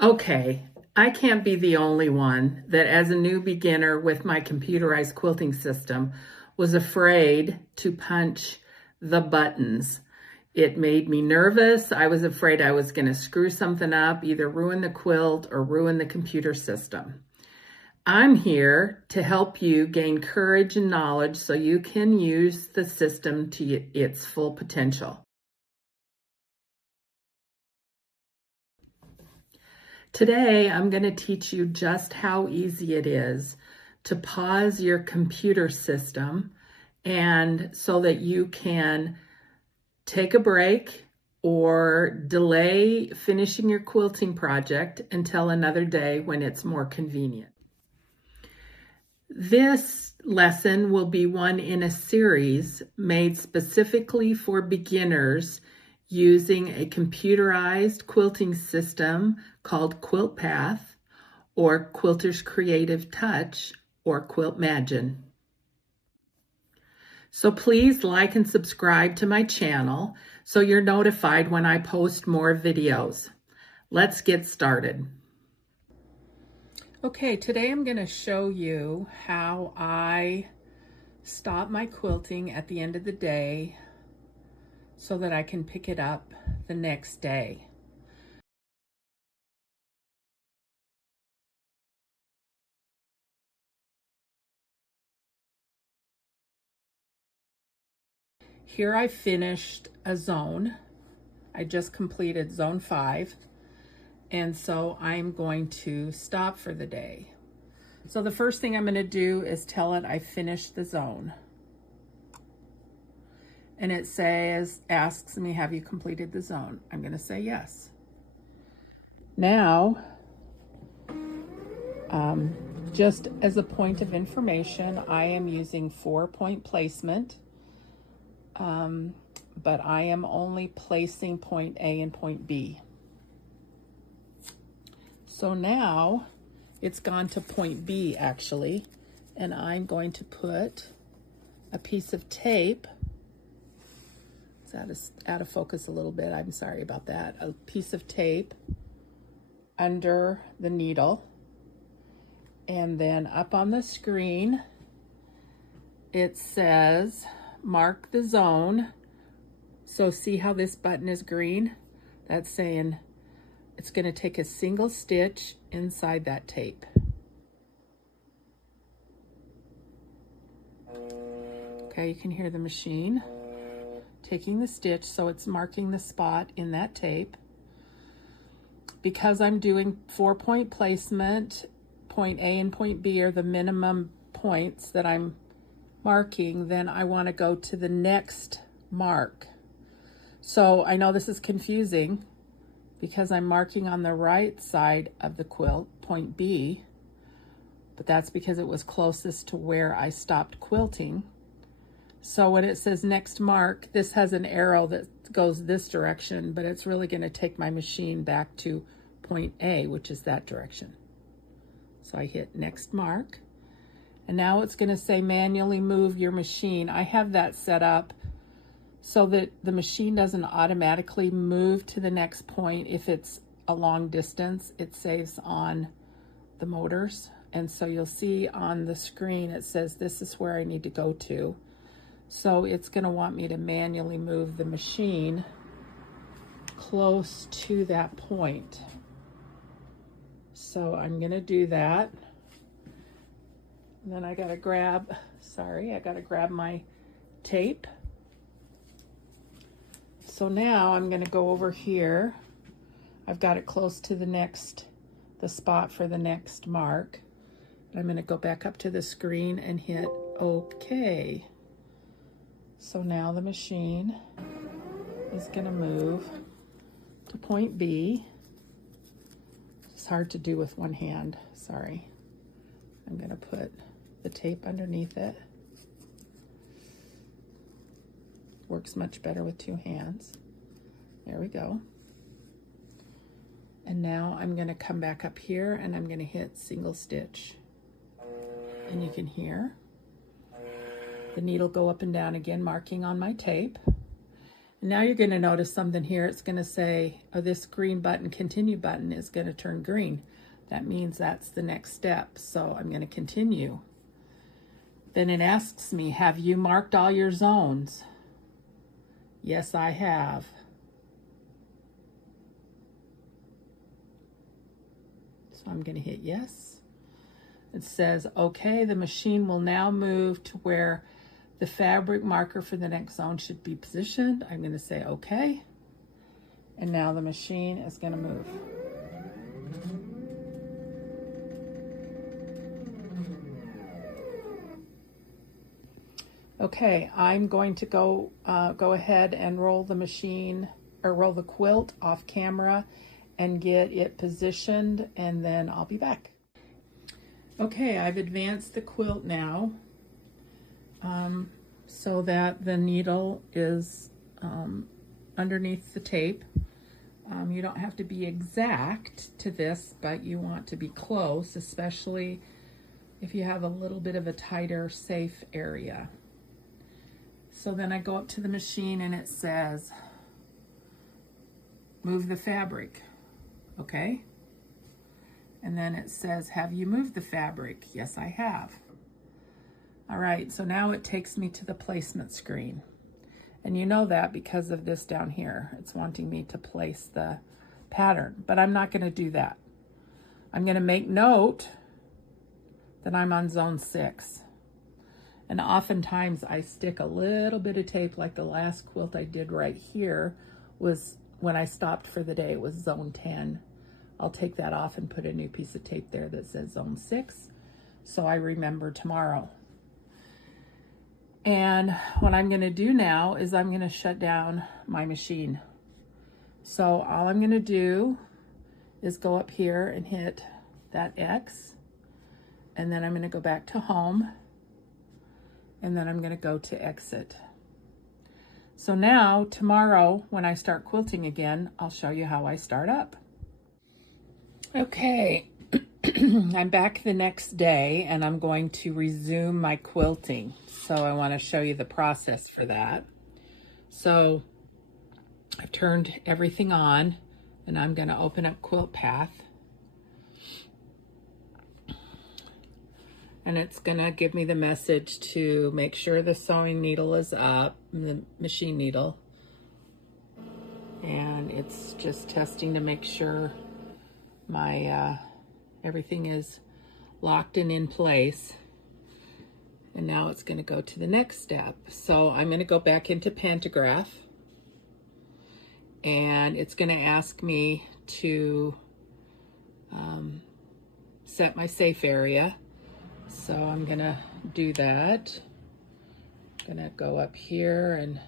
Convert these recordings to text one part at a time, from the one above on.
Okay, I can't be the only one that as a new beginner with my computerized quilting system was afraid to punch the buttons. It made me nervous. I was afraid I was going to screw something up, either ruin the quilt or ruin the computer system. I'm here to help you gain courage and knowledge so you can use the system to its full potential. Today, I'm going to teach you just how easy it is to pause your computer system and so that you can take a break or delay finishing your quilting project until another day when it's more convenient. This lesson will be one in a series made specifically for beginners using a computerized quilting system called Quilt Path or Quilter's Creative Touch or Quiltmagine. So please like and subscribe to my channel so you're notified when I post more videos. Let's get started. Okay, today I'm going to show you how I stop my quilting at the end of the day so that I can pick it up the next day. Here I finished a zone. I just completed zone 5, and so I'm going to stop for the day. So the first thing I'm going to do is tell it I finished the zone. And it asks me, have you completed the zone? I'm going to say yes. Now, just as a point of information, I am using 4-point placement, but I am only placing point A and point B. So now it's gone to point B actually, and I'm going to put a piece of tape. It's out of focus a little bit, I'm sorry about that. A piece of tape under the needle. And then up on the screen, it says, mark the zone. So see how this button is green? That's saying it's going to take a single stitch inside that tape. Okay, you can hear the machine taking the stitch, so it's marking the spot in that tape. Because I'm doing 4-point placement, point A and point B are the minimum points that I'm marking, then I want to go to the next mark. So I know this is confusing because I'm marking on the right side of the quilt, point B, but that's because it was closest to where I stopped quilting. So when it says next mark, this has an arrow that goes this direction, but it's really going to take my machine back to point A, which is that direction. So I hit next mark, and now it's going to say manually move your machine. I have that set up so that the machine doesn't automatically move to the next point if it's a long distance. It saves on the motors, and so you'll see on the screen it says this is where I need to go to. So it's going to want me to manually move the machine close to that point. So I'm going to do that. And then I got to grab my tape. So now I'm going to go over here. I've got it close to the spot for the next mark. I'm going to go back up to the screen and hit OK. So now the machine is going to move to point B. It's hard to do with one hand, sorry. I'm going to put the tape underneath it. Works much better with 2 hands. There we go. And now I'm going to come back up here and I'm going to hit single stitch. And you can hear the needle go up and down again, marking on my tape. And now you're going to notice something here. It's going to say, oh, this green button, continue button, is going to turn green. That means that's the next step. So I'm going to continue. Then it asks me, have you marked all your zones? Yes, I have. So I'm going to hit yes. It says, okay, the machine will now move to where the fabric marker for the next zone should be positioned. I'm going to say okay. And now the machine is going to move. Okay, I'm going to go ahead and roll the machine, or roll the quilt off camera and get it positioned, and then I'll be back. Okay, I've advanced the quilt now so that the needle is underneath the tape. You don't have to be exact to this, but you want to be close, especially if you have a little bit of a tighter, safe area. So then I go up to the machine and it says, move the fabric, okay? And then it says, have you moved the fabric? Yes, I have. All right, so now it takes me to the placement screen. And you know that because of this down here. It's wanting me to place the pattern, but I'm not gonna do that. I'm gonna make note that I'm on zone 6. And oftentimes I stick a little bit of tape, like the last quilt I did right here was when I stopped for the day, it was zone 10. I'll take that off and put a new piece of tape there that says zone 6, so I remember tomorrow. And what I'm gonna do now is I'm gonna shut down my machine. So all I'm gonna do is go up here and hit that X, and then I'm gonna go back to home, and then I'm gonna go to exit. So now, tomorrow, when I start quilting again, I'll show you how I start up. Okay, I'm back the next day and I'm going to resume my quilting. So I want to show you the process for that. So I've turned everything on and I'm going to open up Quilt Path. And it's going to give me the message to make sure the sewing needle is up, the machine needle. And it's just testing to make sure my everything is locked and in place. And now it's going to go to the next step. So I'm going to go back into pantograph, and it's going to ask me to set my safe area. So I'm going to do that. I'm going to go up here and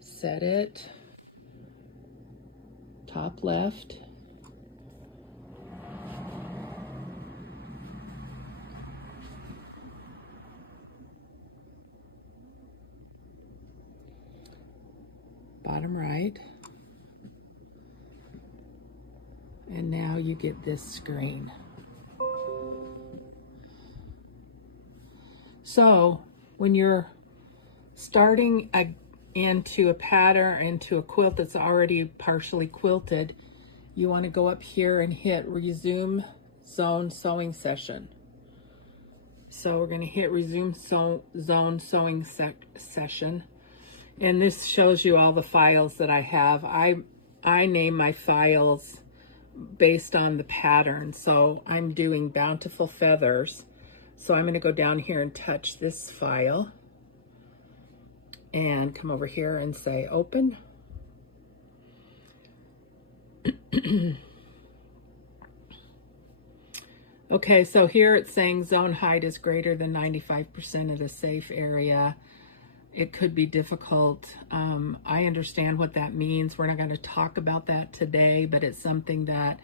set it top left. Bottom right. And now you get this screen. So when you're starting into a pattern, into a quilt that's already partially quilted, you want to go up here and hit resume zone sewing session. So we're going to hit resume zone sewing session. And this shows you all the files that I have. I name my files based on the pattern. So I'm doing Bountiful Feathers. So I'm going to go down here and touch this file and come over here and say open. Okay, so here it's saying zone height is greater than 95% of the safe area. It could be difficult. I understand what that means. We're not going to talk about that today, but it's something that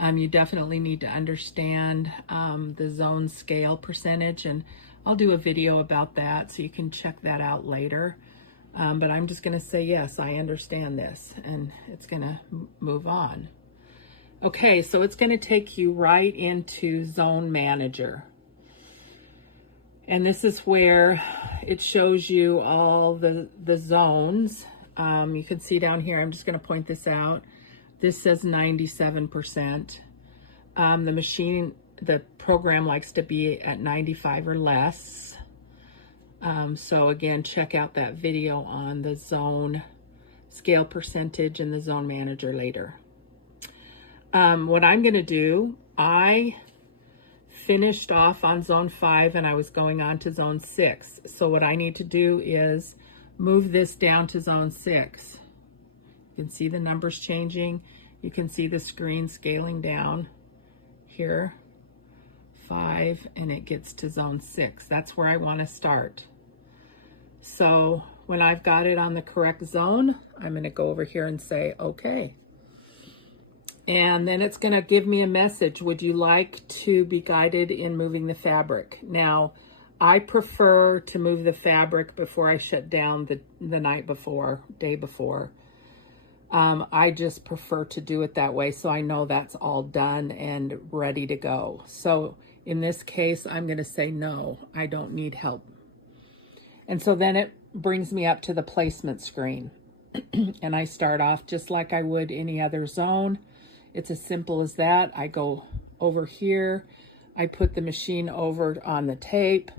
you definitely need to understand, the zone scale percentage, and I'll do a video about that so you can check that out later. But I'm just going to say, yes, I understand this, and it's going to move on. Okay, so it's going to take you right into Zone Manager. And this is where it shows you all the zones You can see down here, I'm just going to point this out. This says 97%. The program likes to be at 95 or less. So again, check out that video on the zone scale percentage and the zone manager later. What I'm going to do, I finished off on zone 5 and I was going on to zone 6. So what I need to do is move this down to zone 6. You can see the numbers changing. You can see the screen scaling down here. 5, and it gets to zone 6. That's where I want to start. So when I've got it on the correct zone, I'm going to go over here and say okay. And then it's going to give me a message. Would you like to be guided in moving the fabric? Now, I prefer to move the fabric before I shut down the night before, day before. I just prefer to do it that way so I know that's all done and ready to go. So in this case, I'm going to say no, I don't need help. And so then it brings me up to the placement screen. And I start off just like I would any other zone. It's as simple as that. I go over here, I put the machine over on the tape,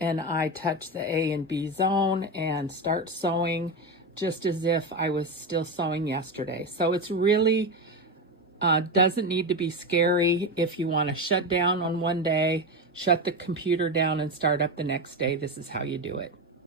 and I touch the A and B zone and start sewing just as if I was still sewing yesterday. So it's really doesn't need to be scary. If you want to shut down on one day, shut the computer down and start up the next day, this is how you do it.